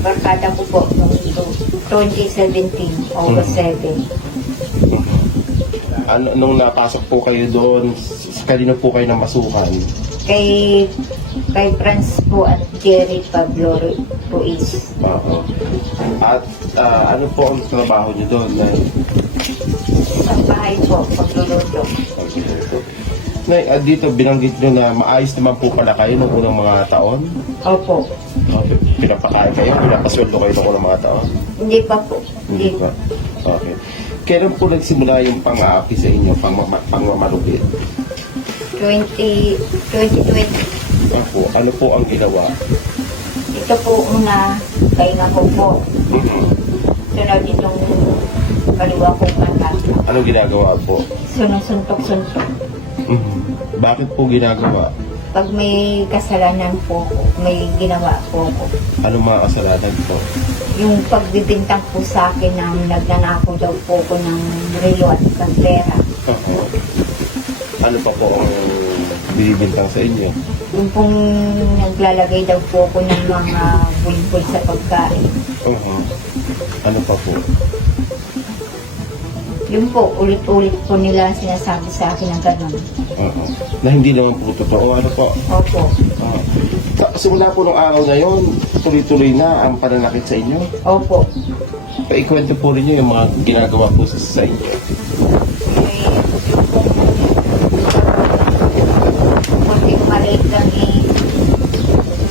barkada ko po noong 2017, August 7. Ano, nung napasok po kayo doon, kanino po kayo namasukan? Kay Franz po at Jerry Pablo Ruiz. Oo. At ano po ang trabaho niyo doon? Sa bahay po, pagluluto. Dito binanggit nyo na maayos naman po pala kayo noong unang mga taon. Opo. Okay. Pinapakain kayo, pinapasweldo kayo noong unang mga taon. Hindi pa po. Hindi pa. Okay. Kailan po nagsimula yung pang-aapi sa inyo, pang-mamalupit? 2020. Ako, ano po ang ginawa? Ito po una, kay ko po. Sunod itong kaliwa kong mata. Anong ginagawa po? Sunod-suntok-suntok. Bakit po ginagawa? Pag may kasalanan po ko, may ginawa po ko. Anong mga kasalanan po? Yung pagbibintang po sa akin na nagnanako daw po ko ng relo at pera. Ako. Ano pa po ang binibintang sa inyo? Yung pong naglalagay daw po ko ng mga bulbul sa pagkain. Ano pa po? Yun po, ulit-ulit po nila sinasabi sa akin ng gano'n. Na hindi naman po totoo. Ano po? Opo. Simula po nung araw na yun, tuloy-tuloy na ang pananakit sa inyo. Opo. Ikwento po rin nyo yung mga ginagawa po sa inyo. Kunting maliit lang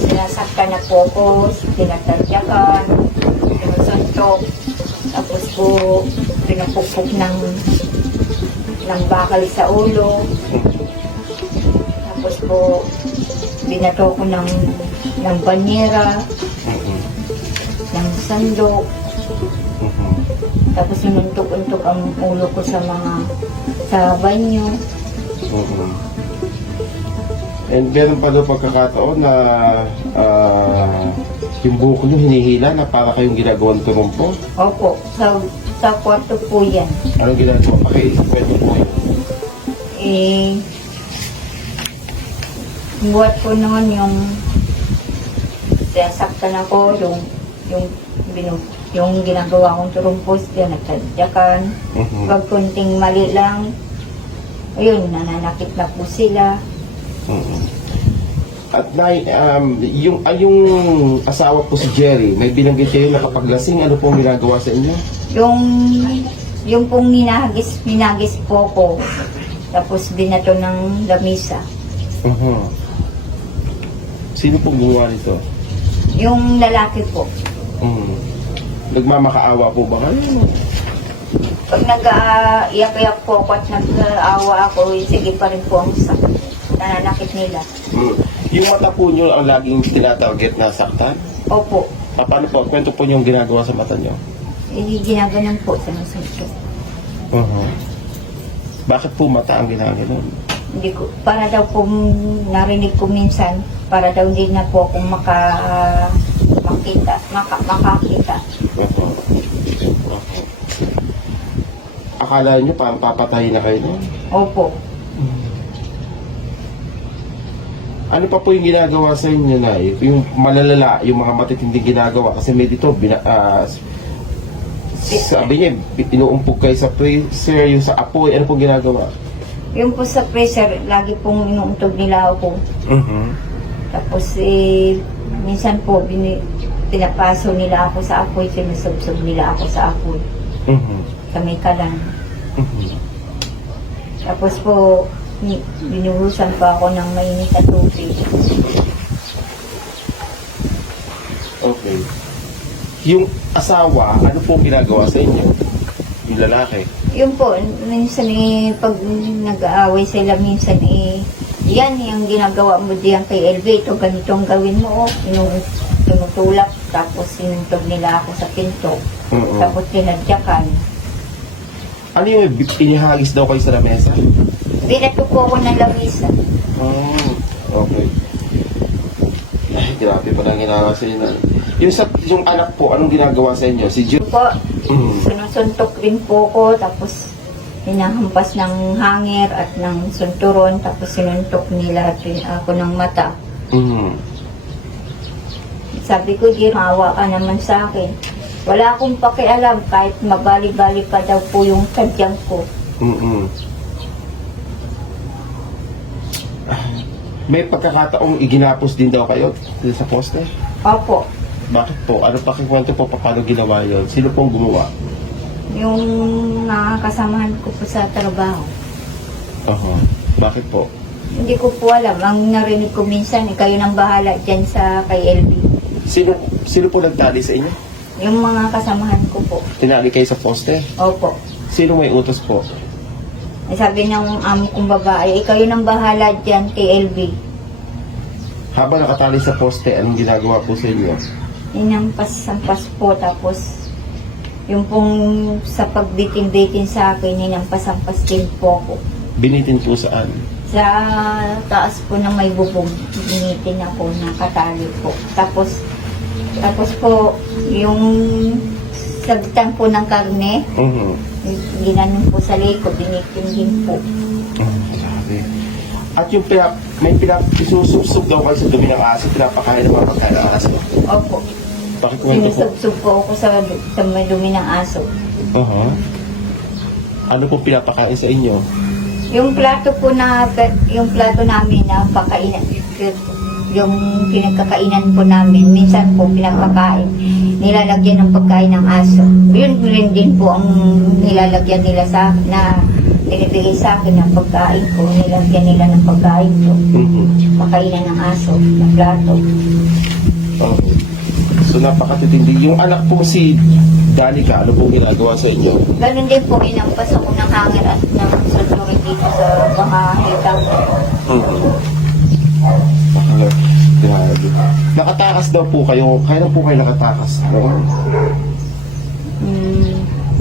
sinasaktan na po ko, tinatadyakan, sinusuntok, tapos po pinapukpok ng bakal sa ulo, tapos po binato ko ng banyera, ng sandok, tapos sinuntok-untok ang ulo ko sa banyo. And meron pa daw pagkakataon na yung buhok nyo hinihila na para kayong ginagawang turumpo. Opo, sa kwarto po yan. Anong ginagawa? Pakikwento po yun. Buhat ko noon yung sinasaktan ako, yung ginagawa kong turumpos, yan, nagtadyakan. Pag kunting mali lang, ayun, nananakit na po sila. At yung asawa po si Jerry, may binanggit kayo na kapag lasing, ano pong ginagawa sa inyo? Yung pong minagis po ko, tapos binato ng lamisa. Sino pong gumawa nito? Yung lalaki po. Nagmamakaawa po ba kayo? Pag nag-iyak-iyak po ako at nag-aawa ako, sige pa rin po ang nananakit nila. Yung mata po nyo ang laging tinatarget na saktan? Opo. Paano po? Kwento po nyo yung ginagawa sa mata nyo? Ginaganon po sa nasuntok. Bakit po mata ang ginaganon? Hindi ko, para daw po narinig ko minsan, para daw hindi na po akong makakita. Akala nyo parang papatayin na kayo nun? Opo. Ano pa po yung ginagawa sa inyo na yung malalala, yung mga matitinding ginagawa? Kasi may dito, sabi niya, inuumpog kayo sa freezer, yung sa apoy, ano pong ginagawa? Yung po sa freezer, lagi pong inuuntog nila ako. Tapos minsan po, pinapaso nila ako sa apoy, sinusubsob nila ako sa apoy. Sa may kalan. Tapos po, binuhusan pa ako ng mainit na tubig. Okay. Yung asawa, ano pong ginagawa sa inyo? Yung lalaki? Yun po, minsan pag nag-aaway sila, minsan yan, yung ginagawa mo diyan kay LV, ito ganitong gawin mo, tinutulak, tapos sinuntog nila ako sa pinto, tapos tinadyakan. Ano yung inihagis daw kayo sa lamesa? Binato po ako ng lamisa. Okay. Ay, grabe pa lang ginagawa sa inyo. Yung anak po, anong ginagawa sa inyo? Si June? Po, sinusuntok rin po ko, tapos hinahampas ng hanger at ng sunturon, tapos sinuntok nila ako ng mata. Sabi ko, di maawa ka naman sa akin. Wala akong pakialam kahit mabali-bali pa daw po yung sadyang ko. Mm-mm. May pagkakataong iginapos din daw kayo dito sa poste? Opo, Bakit po? Ano pakikwento po paano ginawa yon? Sino pong gumawa? yung nakakasamahan ko po sa trabaho. Aha. Bakit po? Hindi ko po alam. Ang narinig ko minsan, kayo nang bahala dyan sa kay LB. Sino po nagtali sa inyo? Yung mga kasamahan ko po. Tinali kayo sa poste? Opo. Sino may utos po? Sabi ng amo kong babae, kayo nang bahala dyan kay LB. Habang nakatali sa poste, anong ginagawa po sa inyo? Inampas-ampas po, tapos yung pong sa pagbitin-bitin sa akin, inampas-ampas din po ako. Binitin po saan? Sa taas po ng may bubong, binitin ako, nakatali po. Tapos po, yung sagitan po ng karne, Mhm. ginanon po sa liko, binitin din po. Grabe. At yung isusubsub daw kayo sa dumi ng aso, pinapakain ng mga pagkain ng aso. Opo. Bakit kwento po? Sinusubsub po ako sa may dumi ng aso. Aha. Ano po pinapakain sa inyo? Yung plato namin na pakainan, yung pinagkakainan po namin, minsan po pinapakain, nilalagyan ng pagkain ng aso. Yun rin din po ang nilalagyan nila sa akin, na binibigay sa akin ng pagkain ko, nilagyan nila ng pagkain ko. Mhm. Pakainan ng aso, na plato. Okay. So napakatitindi. Yung anak po si Danica, ano po ginagawa sa inyo? Ganun din po, inampas ako ng hangin at ng sundurin dito sa bahay. Grabe. Nakatakas daw po kayo. Kailan po kayo nakatakas? Noon?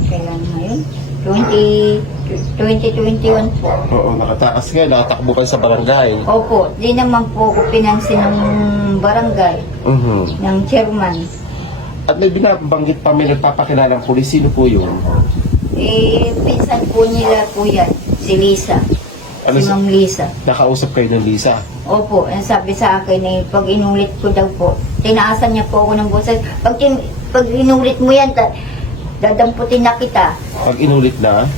Kailan ngayon? 2021 po. Oo, nakatakas kayo. Nakatakbo kayo sa barangay. Opo, di naman po ako pinansin ng barangay, Mhm. ng chairman. At may binabanggit pa, may nagpapakilalang pulis. Sino po yun? Pinsan po nila po yan, si Lisa. Ano Si Ma'am Lisa. Nakausap kayo ng Lisa. Opo, ang sabi sa akin pag inulit ko daw po, tinaasan niya po ako ng boses. Pag inulit mo yan, dadamputin na kita. Pag inulit na,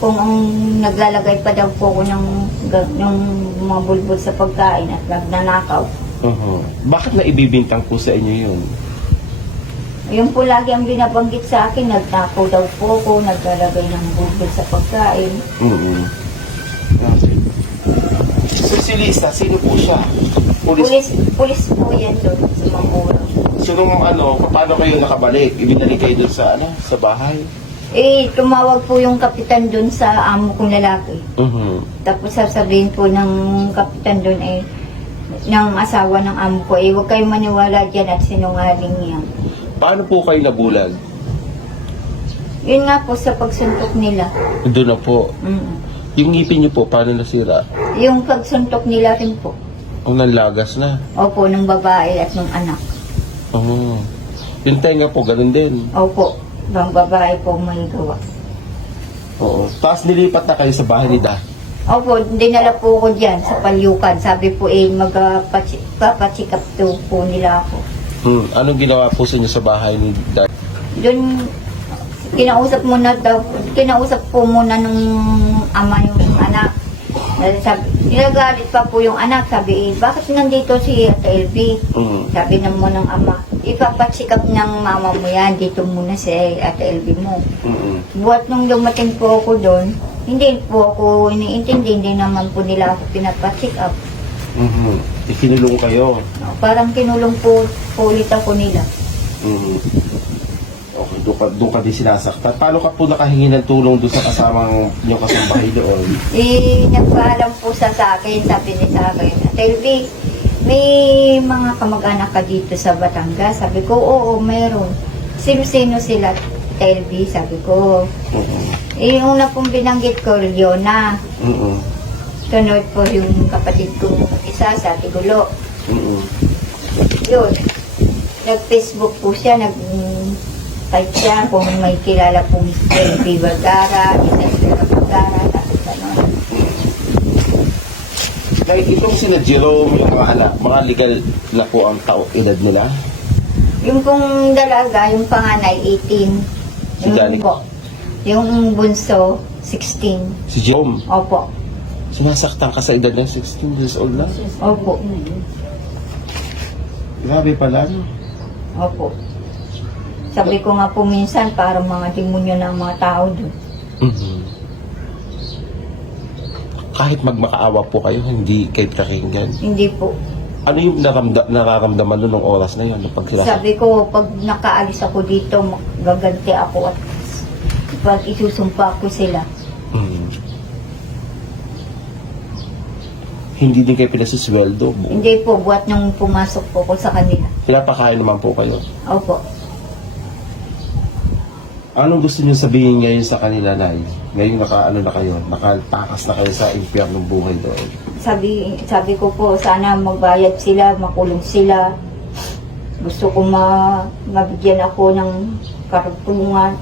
Kung ang naglalagay pa daw po ako ng mga bulbul sa pagkain at nagnanakaw. bakit na ibibintang po sa inyo yun? Yung po lagi ang binabanggit sa akin, nagnakaw daw po ako, naglalagay ng bulbul sa pagkain. Mhm. Okay. So si Lisa, sino po siya? Pulis po yan doon sa Mangura. So nung paano kayo nakabalik? Ibinalik kayo doon sa sa bahay? Tumawag po yung kapitan doon sa amo kong lalaki. Tapos sasabihin po ng kapitan doon ng asawa ng amo ko, huwag kayong maniwala dyan at sinungaling yan. Paano po kayo nabulag? Yun nga po sa pagsuntok nila. Doon na po. Yung ngipin niyo po, paano nasira? Yung pagsuntok nila rin po. Ang nanlagas na. Opo, ng babae at ng anak. Oo. Yung tenga po, ganun din. Opo, ng babae po may gawa. Oo. Tapos nilipat na kayo sa bahay ni Da. Opo, dinala po ko dyan sa palyukan. Sabi po magpapacheck up po nila ako. Anong ginawa po sa inyo sa bahay ni Da? Doon, kinausap po muna nung ama yung anak. Sabi, nilagalit pa po yung anak. Sabi, bakit nandito si Ate LB? Sabi ng ng ama, ipapacheck up ng mama mo yan. Dito muna si Ate LB mo. Buat nung dumating po ako doon, hindi po ako iniintindi. Hindi naman po nila ako pinapacheck up. Ikinulong kayo. Parang kinulong po ulit ako nila. Okay, doon ka din sinasaktan. Paano ka po nakahingi ng tulong doon sa kasamang yung kasambahay doon? Nagpaalam po sa akin, sabi niya sa akin, Ate LB, may mga kamag-anak ka dito sa Batangas? Sabi ko, oo, mayroon. Sino-sino sila, Ate LB? Sabi ko. Yung una pong binanggit ko, Leona. Sunod po yung kapatid ko isa sa Tigulo. Yun. Nag-Facebook po siya, nag-type siya kung may kilala pong LB Vergara, isa Vergara, tapos ano. Kahit itong sina Jerome, yung mga anak, mga legal na po ang edad nila. Yung pong dalaga, yung panganay, 18. Si Danny? Yung bunso, 16. Si Jerome, Opo. sinasaktan ka sa edad ng 16 years old na. Opo. Grabe pala, no? Opo. Sabi ko nga po minsan, parang mga demonyo ng mga tao doon. Mhm. Kahit magmakaawa po kayo, hindi kayo pakinggan. Hindi po. Ano yung nararamdaman nun ng oras na yun? Pag sila, Sabi ko, pag nakaalis ako dito, gaganti ako at pag isusumpa ko sila. Mhm. Hindi din kayo pinasisweldo. Hindi po, buat nung pumasok po ko sa kanila. Pinapakain naman po kayo. Opo. Anong gusto niyo sabihin ngayon sa kanila, Nay? Ngayon na kayo, nakatakas na kayo sa impyernong buhay doon. Sabi ko po, sana magbayad sila, makulong sila. Gusto ko mabigyan ako ng karutulungan.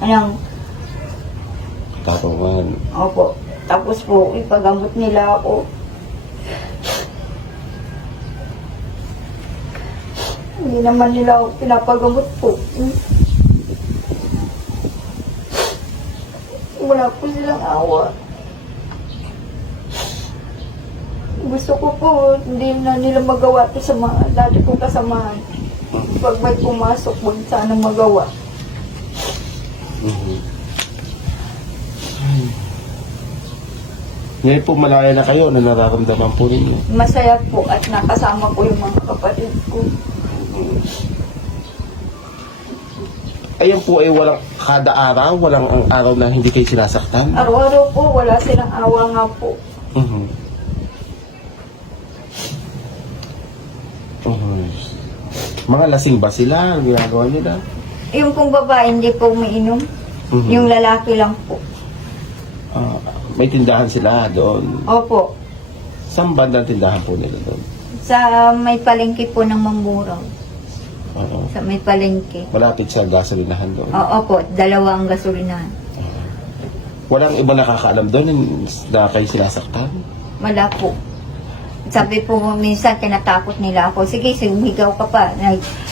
Katawan. Opo. Tapos po, ipagamot nila ako. Hindi naman nila ako pinapagamot po. Wala po silang awa. Gusto ko po, hindi na nila magawa ito sa mga dati kong kasamahan. Pag may pumasok, wag sana magawa. Mhm. Ngayon po malaya na kayo, ano nararamdaman po ninyo? Masaya po at nakasama ko yung mga kapatid ko. Ayun po ay walang kada araw, walang ang araw na hindi kayo sinasaktan. Araw-araw po, wala silang awa nga po. Mhm. Mhm. Mga lasing ba sila? Ang ginagawa nila? Yung pong babae, hindi po umiinom. Mhm. Yung lalaki lang po. Ah, may tindahan sila doon. Opo. Saan bandang tindahan po nila doon? Sa may palengke po ng Mamburao. Oo. Sa may palengke. Malapit sa gasolinahan doon. Opo, dalawa ang gasolinahan. Walang iba nakakaalam doon na kayo sinasaktan? Wala po. Sabi po minsan, tinatakot nila ako. Sige, sumigaw ka pa.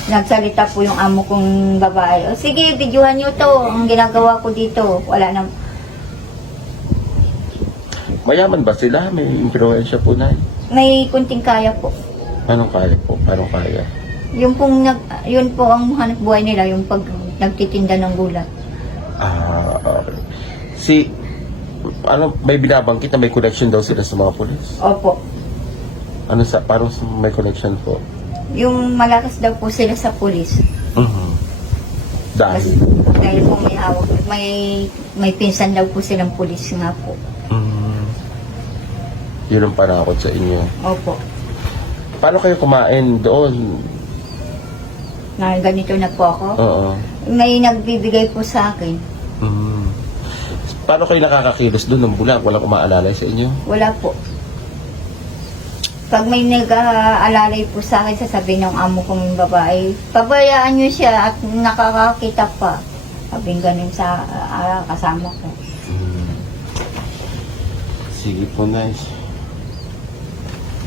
Nagsalita po yung amo kong babae. O, sige, videohan nyo to. Ang ginagawa ko dito. Wala na. Mayaman ba sila? May impluensya po na. May kunting kaya po. Anong kaya po? Anong kaya? Yung pong yun po ang hanap buhay nila, yung pag nagtitinda ng gulat. Ah, okay. May binabangkit na may connection daw sila sa mga pulis? Opo. Parang may connection po? Yung malakas daw po sila sa pulis. Mhm. Dahil? Dahil po may hawak. May pinsan daw po silang pulis nga po. Mhm. Yun ang panakot sa inyo. Opo. Paano kayo kumain doon? Na ganito na po ako. Oo. May nagbibigay po sa akin. Mhm. Paano kayo nakakakilos doon ng bulag? Walang umaalalay sa inyo? Wala po. Pag may nag-aalalay po sa akin, sasabihin ng amo kong babae, pabayaan nyo siya at nakakakita pa. Sabing ganun sa kasama ko. Sige po, nice.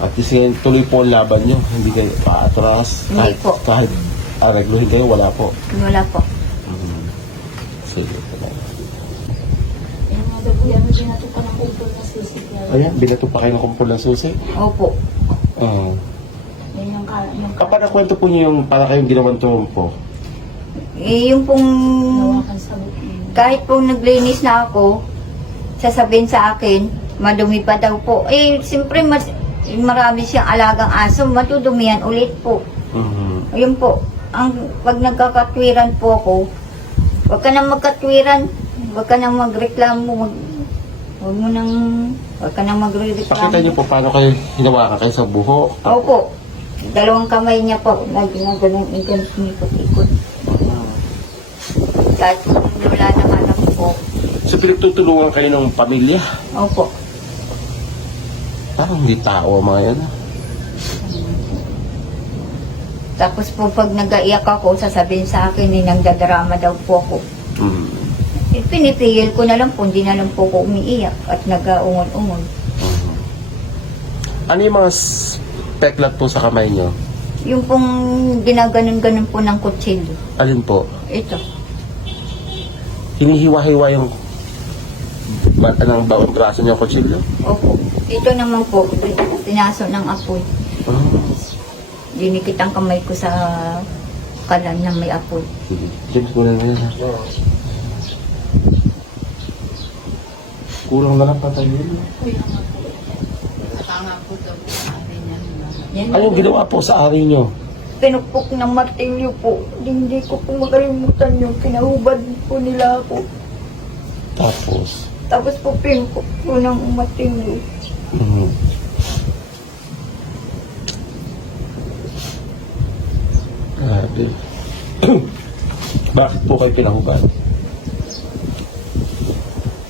At least ngayon, tuloy po ang laban nyo. Hindi kayo paatras. Hindi po. Kahit aregluhin kayo, wala po. Wala po. Sige po, nice. Yung mga dapo yan, binato pa ng kumpol na sisig. Ayan, binato pa kayo ng kumpul ng susi. Opo. Oo. Yan yung Kapag nakwento po niyo yung para kayong ginawang tumpo, Yung pong, nawakan sa bukin. kahit pong naglinis na ako, sasabihin sa akin, madumi pa daw po. Siyempre, marami siyang alagang aso, matudumihan ulit po. Yun po, pag nagkakatwiran po ako, huwag ka nang magkatwiran, huwag ka nang magreklamo, huwag ka nang magreklamo. pakita niyo po paano kayo hinawakan kayo sa buhok. Opo, dalawang kamay niya po, naging ikot-ikot. Kahit wala na anak po. So, pinagtutulungan kayo ng pamilya. Opo. Parang hindi tao ang mga yan. Tapos po pag nag-aiyak ako, sasabihin sa akin, nagdadrama daw po ako. Pinipigil ko na lang po, hindi na lang po ako umiiyak at nag-aungon-ungon. Ano yung mga peklat po sa kamay nyo? Yung pong ginaganon-ganon po ng kutsilyo. Alin po? Ito. Hinihiwa-hiwa yung ng bawang braso niyo kutsilyo? Opo. Ito naman po, tinaso ng apoy. Dinikit ang kamay ko sa kalan na may apoy. Sige. James, kulang na yan. Ha? Kulang na lang patayin. Yan. Anong ginawa po sa ari nyo? Pinukpok ng martilyo po. Hindi ko po makalimutan yung pinahubad po nila ako. Tapos? Tapos po pinukpok po ng martilyo. Mhm. Grabe. Bakit po kayo pinahubad?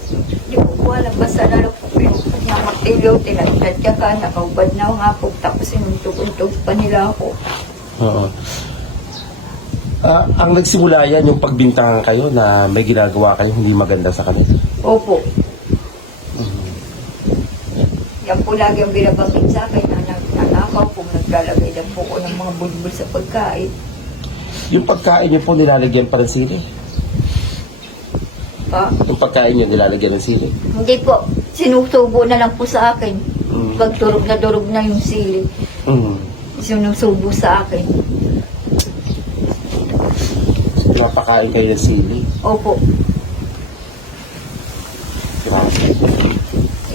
Hindi ko po alam. Basta lalo po pinukpok ng martilyo. Tinagtad ka ka. Nakahubad na ako nga po. Tapos inuntog-untog pa nila ako. Oo. Ang nagsimula yan yung pagbintangan kayo na may ginagawa kayo hindi maganda sa kanila. Opo. Yan po lagi ang binabanggit sa akin na nanakaw po. Naglalagay lang po ko ng mga bulbul sa pagkain. Yung pagkain niyo po nilalagyan pa ng sili. Pa? Yung pagkain niyo nilalagyan ng sili. Hindi po. Sinusubo na lang po sa akin. Mm. Pag durog na yung sili. Mhm. Sinusubo sa akin. Pinapakain kayo ng sili. Opo. Grabe.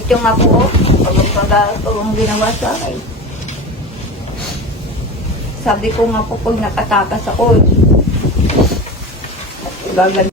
Ito nga po, pag ang ginawa sa akin. Sabi ko nga po, pag nakatakas ako, gagal